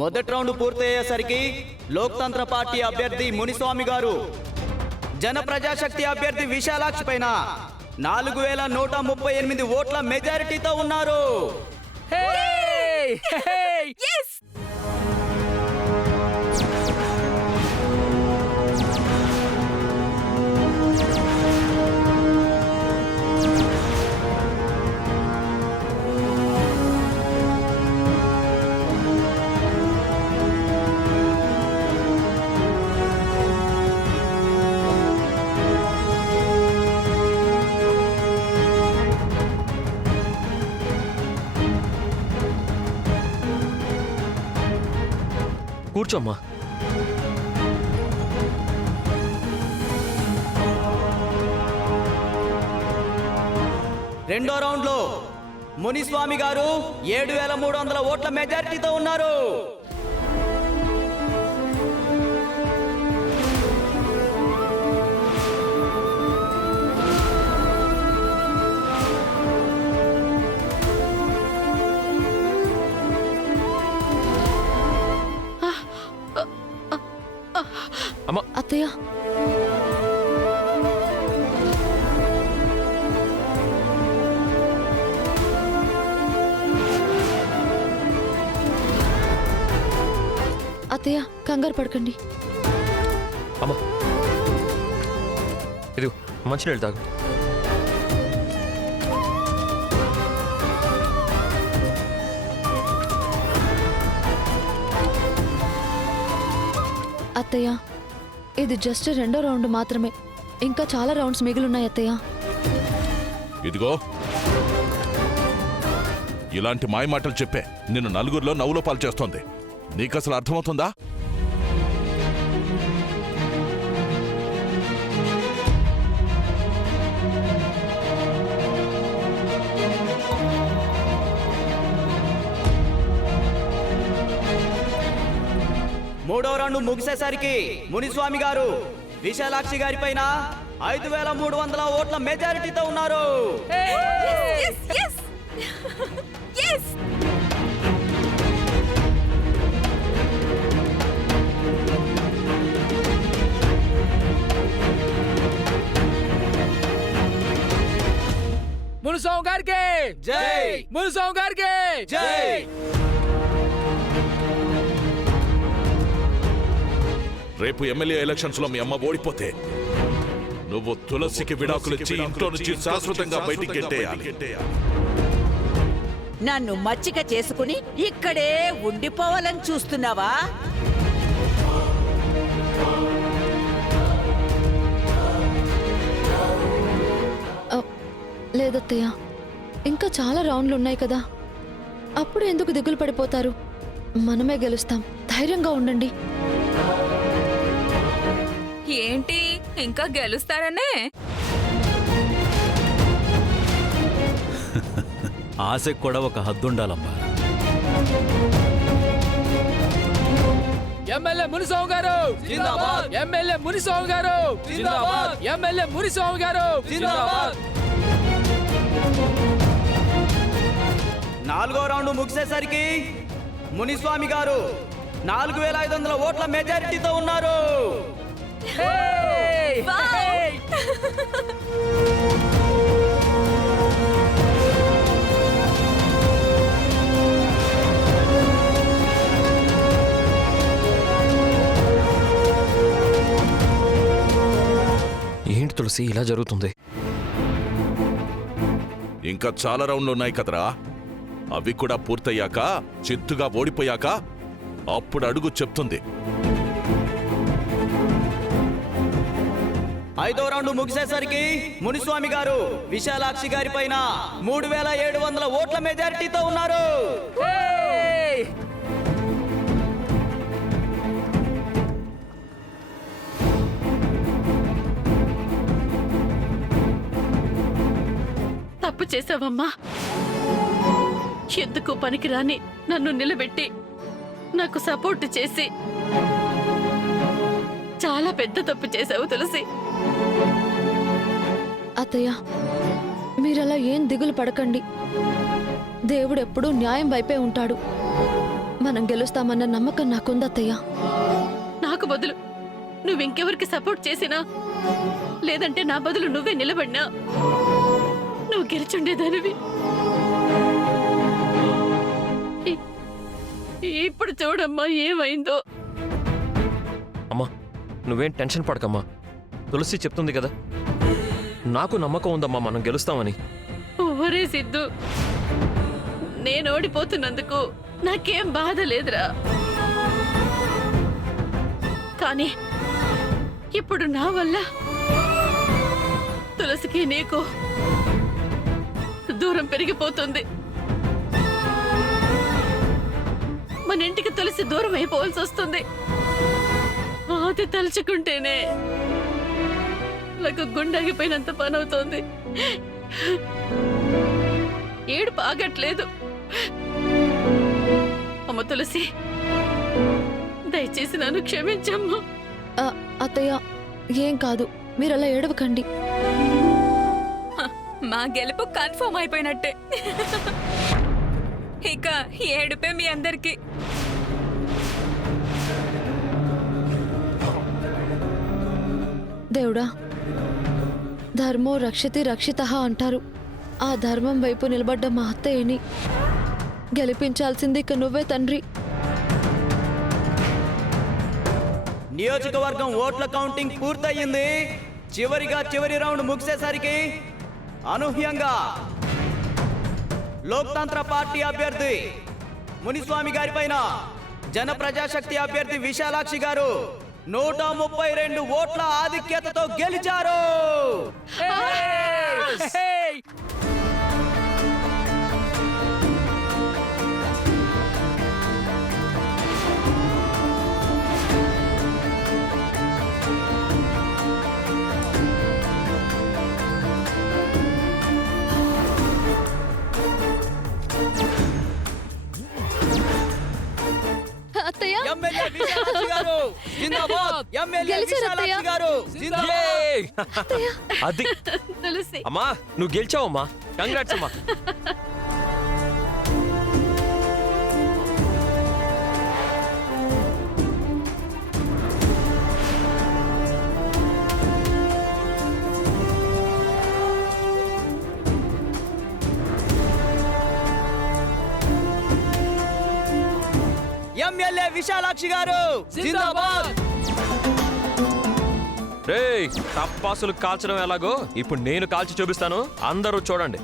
మొదటి round పూర్తయ్యేసరికి లోక్తంత్ర party అభ్యర్థి మునిస్వామి గారు జనప్రజాశక్తి అభ్యర్థి విశాలాక్షి పైన 4138 ఓట్ల మెజారిటీతో ఉన్నారు. కూర్చోమ్మా. రెండో రౌండ్ లో మునిస్వామి గారు 7300 ఓట్ల మెజారిటీతో ఉన్నారు. అమ్మా అత్తయ్య, అత్తయ్య కంగారు పడకండి. అమ్మా ఇది మంచినీళ్ళు తాగు. అత్తయ్య, ఇది జస్ట్ రెండో రౌండ్ మాత్రమే. ఇంకా చాలా రౌండ్స్ మిగిలిన్నాయి అత్తయ్య. ఇదిగో ఇలాంటి మాయ మాటలు చెప్పే నిన్ను నలుగురిలో నవ్వులో పాలు చేస్తోంది. నీకసలు అర్థమవుతుందా? మూడో రౌండ్ ముగిసేసరికి మునిస్వామి గారు విశాలాక్షి గారి పైన 5300 ఓట్ల మెజారిటీతో ఉన్నారు. మునిస్వామి గారికి జై! మునిస్వామి గారికి జై! రేపు ఎమ్మెల్యే ఎలక్షన్స్ లో మీ అమ్మ ఓడిపోతే నువ్వు తులసికి విడాకులిచ్చి ఇంట్లో నుంచి శాశ్వతంగా బయటికి గెంటేయాలి. నన్ను మచ్చిక చేసుకుని ఇక్కడే ఉండిపోవాలని చూస్తున్నావా? లేదత్తయ్య, ఇంకా చాలా రౌండ్లు ఉన్నాయి కదా. అప్పుడు ఎందుకు దిగులు పడిపోతారు? మనమే గెలుస్తాం. ధైర్యంగా ఉండండి. ఏంటి ఇంకా గెలుస్తారనే? ఆశకు కూడా ఒక హద్దుండాలమ్మా. ఎమ్మెల్యే మునిస్వామి గారు జిందాబాద్! ఎమ్మెల్యే మునిస్వామి గారు జిందాబాద్! ఎమ్మెల్యే మునిస్వామి గారు జిందాబాద్! నాలుగో రౌండ్ ముగిసేసరికి మునిస్వామి గారు 4500 ఓట్ల మెజారిటీతో ఉన్నారు. ఏంటి తులసి ఇలా జరుగుతుంది? ఇంకా చాలా రౌండ్లు ఉన్నాయి కదరా. అవి కూడా పూర్తయ్యాక, చిత్తుగా ఓడిపోయాక అప్పుడు అడుగు చెప్తుంది. ఐదో రౌండ్ ముగిసేసరికి మునిస్వామి గారు విశాలాక్షి గారి పైన 3700 ఓట్ల మెజారిటీతో ఉన్నారు. తప్పు చేసావమ్మా. ఎందుకు పనికిరాని నన్ను నిలబెట్టి నాకు సపోర్ట్ చేసి చాలా పెద్ద తప్పు చేసావు తులసి. అత్తయ్య, మీరలా ఏం దిగులు పడకండి. దేవుడెప్పుడూ న్యాయం వైపే ఉంటాడు. మనం గెలుస్తామన్న నమ్మకం నాకుందత్తయ్య. నాకు బదులు నువ్వింకెవరికి సపోర్ట్ చేసినా లేదంటే నా బదులు నువ్వే నిలబడినా నువ్వు గెలిచుండేదానివి. ఇప్పుడు చూడమ్మా ఏమైందో. అమ్మా నువ్వేం టెన్షన్ పడకమ్మా. తులసి చెప్తుంది కదా, నాకు నమ్మకం ఉందమ్మా మనం గెలుస్తామని. ఒరే సిద్ధు, నేను ఓడిపోతున్నందుకు నాకేం బాధ లేదురా. కానీ ఇప్పుడు నా వల్ల తులసికి నీకు దూరం పెరిగిపోతుంది. మన ఇంటికి తులసి దూరం అయిపోవాల్సి వస్తుంది. అది తలుచుకుంటేనే నాకు గుండాగిపోయినంత పని అవుతోంది. ఏడుపు ఆగట్లేదు. అమ్మ తులసి, దయచేసి నన్ను క్షమించమ్మా. అత్తయ్య ఏం కాదు, మీరలా ఏడవకండి. మా గెలుపు కన్ఫర్మ్ అయిపోయినట్టే. ఇక ఏడుపే మీ అందరికి. దేవుడా, ధర్మో రక్షతి రక్షితః అంటారు. ఆ ధర్మం వైపు నిలబడ్డ మా అత్తయ్యని గెలిపించాల్సింది ఇక నువ్వే తండ్రి. నియోజకవర్గం ఓట్ల కౌంటింగ్ పూర్తయింది. చివరి రౌండ్ ముగిసేసరికి అనూహ్యంగా లోక్తంత్ర పార్టీ అభ్యర్థి మునిస్వామి గారి పైన జన ప్రజాశక్తి అభ్యర్థి విశాలాక్షి గారు 132 ఓట్ల ఆధిక్యతతో గెలిచారు. అత్తయ్య ఎమ్మెల్యే విశాలాక్షి గారు జిందాబాద్. ఎమ్మెల్యే గెలిచారు విశాలాక్షి అత్తయ్య. గారు జిందాబాద్. ఏయ్! అది తులసి, అమ్మా నువ్వు గెలిచావమ్మా. కంగ్రాట్స్ అమ్మా. ఎమ్మెల్యే విశాలాక్షి గారు జిందాబాద్. రేయ్, టపాసులు కాల్చడం ఎలాగో ఇప్పుడు నేను కాల్చి చూపిస్తాను. అందరూ చూడండి.